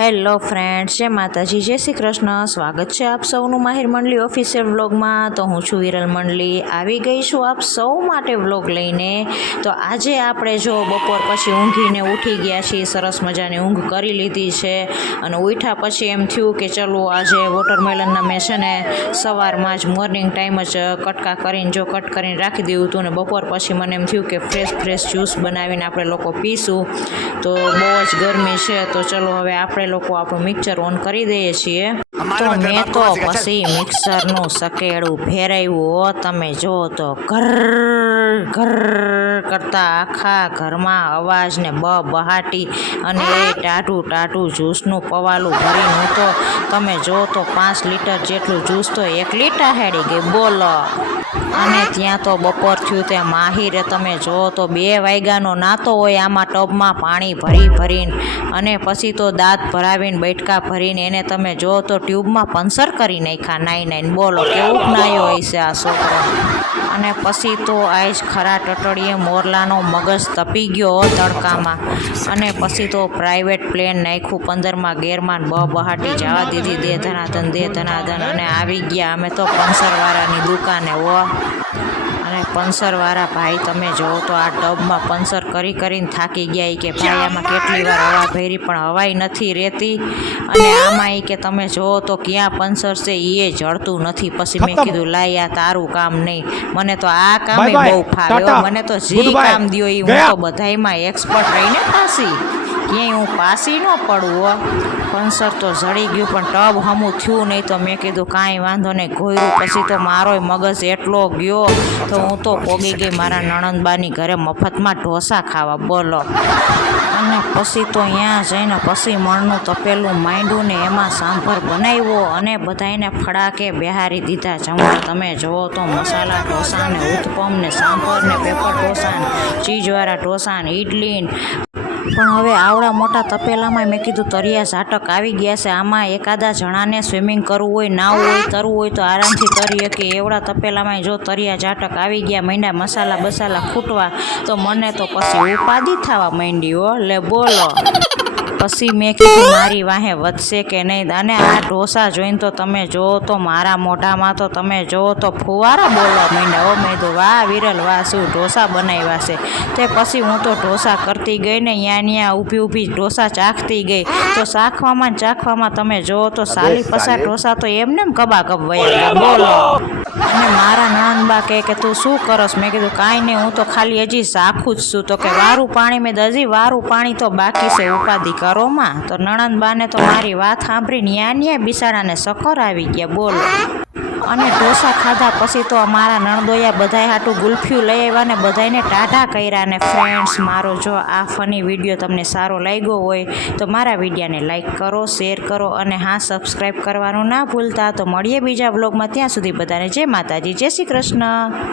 Hello friends જય માતાજી, જય શ્રી કૃષ્ણ. સ્વાગત છે આપ સૌનું માહિર મંડળી ઓફિસિયલ વ્લોગમાં તો હું છું વિરલ મંડળી. આવી ગઈ છું આપ સૌ માટે વ્લોગ લઈને. તો આજે આપણે જો બપોર પછી ઊંઘીને ઉઠી ગયા છીએ, સરસ મજાની ઊંઘ કરી લીધી છે. અને ઉઠ્યા પછી એમ થયું કે ચલો આજે વોટરમેલનના મેં છે ને સવારમાં જ મોર્નિંગ ટાઈમ જ કટકા કરીને જો કટ કરીને રાખી દીધું હતું. ને બપોર પછી મને એમ થયું કે ફ્રેશ ફ્રેશ જ્યુસ બનાવીને આપણે લોકો પીશું. તો બહુ જ ગરમી છે. તો ચલો હવે આપણે લોકો આપણું મિક્સર ઓન કરી દઈએ છીએ. તો મેં તો પછી મિક્સરનું સકેડું ફેરવ્યું. તમે જો તો ઘર ઘર કરતા આખા ઘરમાં અવાજ ને બ બહાટી અને એ ટાઢું ટાઢું જ્યુસનું પવાલું ભરી નહોતો તો તમે જો તો પાંચ લીટર જેટલું જ્યુસ તો એક લીટર હેડી ગઈ. બોલો. અને ત્યાં તો બપોર થયું ત્યાં માહિરે તમે જો તો બે વાગ્યાનો નાતો હોય આમાં ટબમાં પાણી ભરી ભરીને અને પછી તો દાંત ભરાવીને બૈઠકા ભરીને એને તમે જો તો ટ્યુબમાં પંસર કરી નાખ્યા. નાઈ નાઈને બોલો, કેવું નાયો હશે આ છોકરો? અને પછી તો આજ ખરા ટટડીએ મોરલાનો મગજ તપી ગયો તડકામાં. અને પછી તો પ્રાઇવેટ પ્લેન નાખ્યું, પંદરમાં ગેરમાં બ બહાટી જવા દીધી, દે ધનાધન દે ધનાધન. અને આવી ગયા, અમે તો પંસરવાળાની દુકાને હો અને પંસરવાળા ભાઈ તમે જોવો તો આ ટબમાં પંસર કરી કરીને થાકી ગયા કે ભાઈ આમાં કેટલી વાર હવા ભેરી પણ હવાઈ નથી રહેતી. અને આમાં એ કે તમે જોવો તો ક્યાં પંસર છે એ જળતું નથી. પછી મેં કીધું લાય આ તારું કામ નહીં. મને તો આ કામે. બહુ ફાવ્યો મને તો જે કામ દ્યો એ હું તો બધાયમાં એક્સપર્ટ રહીને પાસી. ક્યાંય હું પાસી ન પડું હો પંચર તો જડી ગયું, પણ ટબ હમું થયું નહીં તો મેં કીધું કાંઈ વાંધો નહીં ઘોયરું પછી તો મારોય મગજ એટલો ગયો તો હું તો પોગી ગઈ મારા નણંદબાની ઘરે મફતમાં ઢોસા ખાવા, બોલો. અને પછી તો ત્યાં જઈને પછી મણનું તપેલું માંડ્યું ને એમાં સાંભર બનાવ્યો અને બધાયને ફડાકે બેહારી દીધા. જમવા તમે જુઓ તો મસાલા ઢોસા ને ઉત્પમ ને સાંભર ને પેપર ઢોસા ચીજવાળા ઢોસા ને ઇડલી પણ હવે આવડા મોટા તપેલામાં મેં કીધું, તરિયા ઝાટક આવી ગયા છે. આમાં એકાદા જણાને સ્વિમિંગ કરવું હોય, નાવું હોય, તરવું હોય તો આરામથી તરી શકે. એવડા તપેલામાં જો તરિયા ઝાટક આવી ગયા મહિના મસાલા બસાલા ખૂટવા, તો મને તો પછી ઉપાદી થવા માંડી લે બોલો. પછી મેં કીધું મારી વાહે વધશે કે નહીં? અને આ ઢોસા જોઈને તો તમે જુઓ તો મારા મોઢામાં તો તમે જુઓ તો ફુવારા બોલવા માંડ્યા. ઓ મેં તો વાહ વિરલ વાહ શું ઢોસા બનાવ્યા છે? તે પછી હું તો ઢોસા કરતી ગઈ ને ત્યાં ત્યાં ઊભી ઊભી ઢોસા ચાખતી ગઈ. તો ચાખવામાં ચાખવામાં તમે જુઓ તો સાલી પસાર ઢોસા તો એમને એમ કબા કબ વયા બોલો. અને મારા નણંદબા કહે કે, તું શું કરસ? મેં કીધું, કાંઈ નહીં, હું તો ખાલી હજી સાખું જ છું. તો કે, વારું પાણી? મેં હજી વારું પાણી તો બાકી છે ઉપાધિ કરોમાં. તો નણંદબાને તો મારી વાત સાંભળીને ન્યા ન્યા બિસાડાને સકર આવી ગયા, બોલો. અને ઢોસા ખાધા પછી તો મારા નણદોયા બધાય હાટું ગુલ્ફિયું લઈ આવ્યા ને બધાયને ટાઢા કર્યા ને ફ્રેન્ડ્સ મારો જો આ ફની વીડિયો તમને સારો લાગ્યો હોય તો મારા વિડીયાને લાઇક કરો શેર કરો અને હા સબસ્ક્રાઈબ કરવાનું ના ભૂલતા. તો મળીએ બીજા બ્લોગમાં ત્યાં સુધી બધાને જય માતાજી, જય શ્રી કૃષ્ણ.